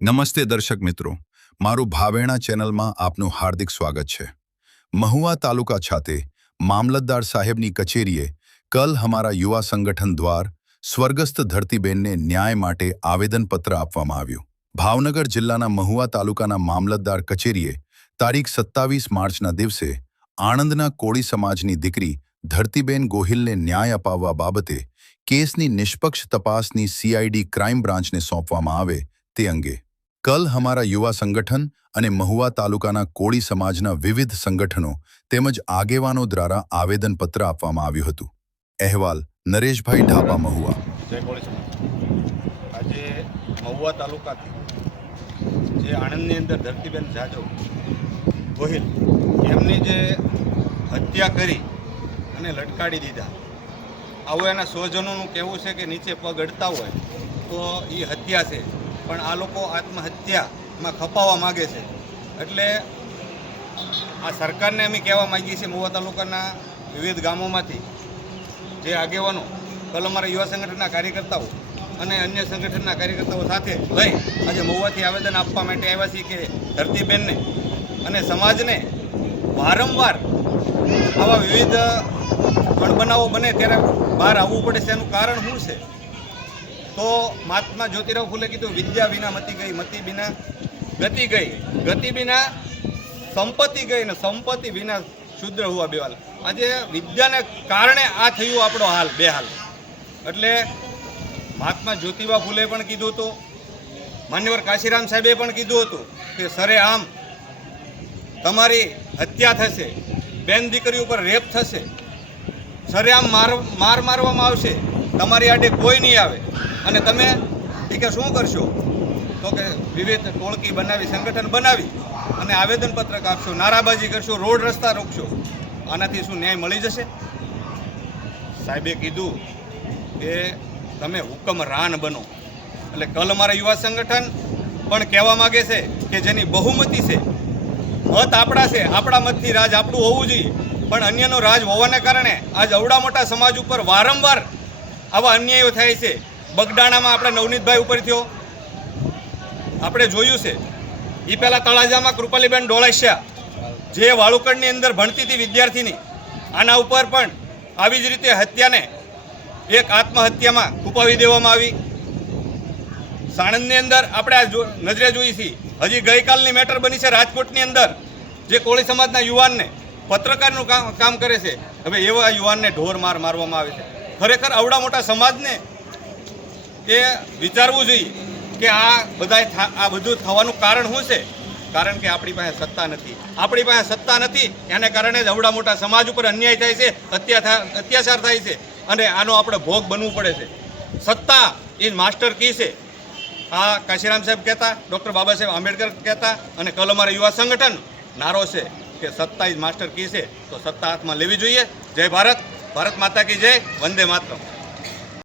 નમસ્તે દર્શક મિત્રો, મારું ભાવેણા ચેનલમાં આપનું હાર્દિક સ્વાગત છે। મહુવા તાલુકા ખાતે મામલતદાર સાહેબની કચેરીએ કલ હમારા યુવા સંગઠન દ્વાર સ્વર્ગસ્થ ધરતીબેનને ન્યાય માટે આવેદનપત્ર આપવામાં આવ્યું। ભાવનગર જિલ્લાના મહુવા તાલુકાના મામલતદાર કચેરીએ તારીખ 27 માર્ચના દિવસે આણંદના કોળી સમાજની દીકરી ધરતીબેન ગોહિલને ન્યાય અપાવવા બાબતે કેસની નિષ્પક્ષ તપાસની CID ક્રાઇમ બ્રાન્ચને સોંપવામાં આવે તે અંગે કલ હમારા યુવા સંગઠન અને મહુવા તાલુકાના કોળી સમાજના વિવિધ સંગઠનો તેમજ આગેવાનો દ્વારા આવેદનપત્ર આપવામાં આવ્યું હતું। અહેવાલ નરેશભાઈ ઢાપા, મહુવા। જય કોળી સમાજ। આજે મહુવા તાલુકાથી જે આણંદની અંદર ધરતીબેન જાજો ગોહિલ એમની જે હત્યા કરી અને લટકાડી દીધા, આવું એના સ્વજનોનું કહેવું છે કે નીચે પગ અડતા હોય તો એ હત્યા છે, પણ આ લોકો આત્મહત્યામાં ખપાવવા માગે છે। એટલે આ સરકારને અમે કહેવા માગીએ છીએ, મહુવા તાલુકાના વિવિધ ગામોમાંથી જે આગેવાનો કલ અમારા યુવા સંગઠનના કાર્યકર્તાઓ અને અન્ય સંગઠનના કાર્યકર્તાઓ સાથે લઈ આજે મહુવાથી આવેદન આપવા માટે આવ્યા છીએ કે ધરતીબેનને અને સમાજને વારંવાર આવા વિવિધ અણબનાવો બને ત્યારે બહાર આવવું પડે છે। એનું કારણ શું છે? તો મહાત્મા જ્યોતિરાવ ફૂલે કીધું, વિદ્યા વિના મતિ ગઈ, મતિ વિના ગતિ ગઈ, ગતિ વિના સંપત્તિ ગઈ ને સંપત્તિ વિના શુદ્ર હુઆ બેહાલ। આજે વિદ્યાને કારણે આ થયું આપણો હાલ બેહાલ। એટલે મહાત્મા જ્યોતિબા ફૂલે પણ કીધું હતું, માન્યવર કાશીરામ સાહેબે પણ કીધું હતું કે સરેઆમ તમારી હત્યા થશે, બેન દીકરી ઉપર રેપ થશે, સરેઆમ મારવામાં આવશે, તમારી આડે કોઈ નહીં આવે અને તમે કે શું કરશો? તો કે વિવિધ ટોળકી બનાવી, સંગઠન બનાવી અને આવેદનપત્રક આપશો, નારાબાજી કરશો, રોડ રસ્તા રોકશો। આનાથી શું ન્યાય મળી જશે? સાહેબે કીધું કે તમે હુકમરાન બનો। એટલે કલ અમારા યુવા સંગઠન પણ કહેવા માગે છે કે જેની બહુમતી છે, મત આપણા છે, આપણા મતથી રાજ આપણું હોવું જોઈએ, પણ અન્યનો રાજ હોવાને કારણે આજ અવડા મોટા સમાજ ઉપર વારંવાર આવા અન્યાયો થાય છે। બગડાણામાં આપણે નવનીતભાઈ ઉપર થયો, આપણે જોયું છે। એ પહેલાં તળાજામાં કૃપાલીબેન ડોળાસિયા જે વાળુકડની અંદર ભણતી હતી વિદ્યાર્થીની, આના ઉપર પણ આવી જ રીતે હત્યાને એક આત્મહત્યામાં ખૂપાવી દેવામાં આવી। સાણંદની અંદર આપણે આ નજરે જોઈ છીએ। હજી ગઈકાલની મેટર બની છે રાજકોટની અંદર, જે કોળી સમાજના યુવાનને પત્રકારનું કામ કરે છે, હવે એવા યુવાનને ઢોર મારવામાં આવે છે। ખરેખર આવડા મોટા સમાજને એ વિચારવું જોઈએ કે આ બધું થવાનું કારણ શું છે? કારણ કે આપણી પાસે સત્તા નથી। આપણી પાસે સત્તા નથી, એને કારણે જ આવડા મોટા સમાજ ઉપર અન્યાય થાય છે, અત્યાચાર થાય છે અને આનો આપણે ભોગ બનવું પડે છે। સત્તા એ માસ્ટર કી છે, આ કાશીરામ સાહેબ કહેતા, ડૉક્ટર બાબા સાહેબ આંબેડકર કહેતા અને કલ અમારા યુવા સંગઠન નારો છે કે સત્તા ઇઝ માસ્ટર કી છે, તો સત્તા હાથમાં લેવી જોઈએ। જય ભારત, ભારત માતા કી જય, વંદે માતરમ।